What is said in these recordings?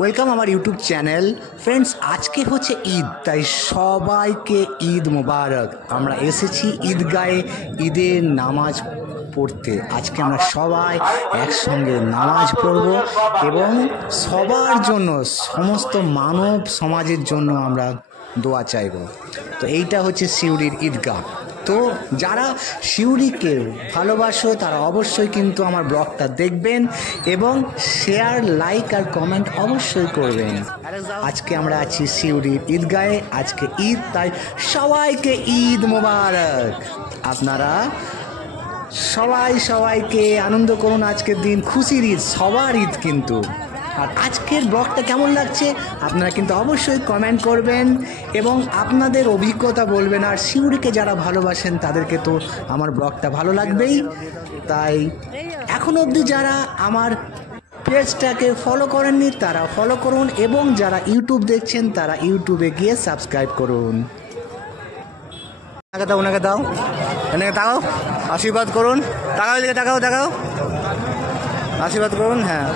Welcome আমার YouTube channel. Friends, আজকে হচ্ছে ঈদ, তাই সবাইকে ঈদ মোবারক। আমরা এসেছি ঈদগাহে ঈদের নামাজ পড়তে। আজকে আমরা সবাই একসঙ্গে নামাজ পড়ব এবং সবার জন্য, সমস্ত মানব সমাজের জন্য আমরা দোয়া চাইব। তো এইটা হচ্ছে সিউড়ির ঈদগাহ। তো যারা সিউড়িকে ভালোবাসো তারা অবশ্যই কিন্তু আমার ব্লগটা দেখবেন এবং শেয়ার, লাইক আর কমেন্ট অবশ্যই করবেন। আজকে আমরা আছি সিউড়ির ঈদগাহে, আজকে ঈদ, তাই সবাইকে ঈদ মোবারক। আপনারা সবাইকে আনন্দ করুন আজকের দিন, খুশির ঈদ, সবার ঈদ কিন্তু। আর আজকের ব্লগটা কেমন লাগছে আপনারা কিন্তু অবশ্যই কমেন্ট করবেন এবং আপনাদের অভিজ্ঞতা বলবেন। আর সিউড়িকে যারা ভালোবাসেন তাদেরকে তো আমার ব্লগটা ভালো লাগবেই। তাই এখন অবধি যারা আমার পেজটাকে ফলো করেননি তারা ফলো করুন এবং যারা ইউটিউব দেখছেন তারা ইউটিউবে গিয়ে সাবস্ক্রাইব করুন। ওনাকে দাও, এনেকে তাকাও, আশীর্বাদ করুন। তাকাও, এদিকে তাকাও, আশীর্বাদ করুন। হ্যাঁ,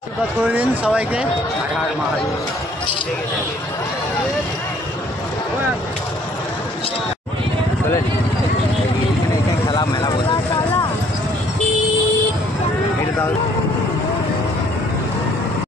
আশীর্বাদ করে দিন সবাইকে। চলেন।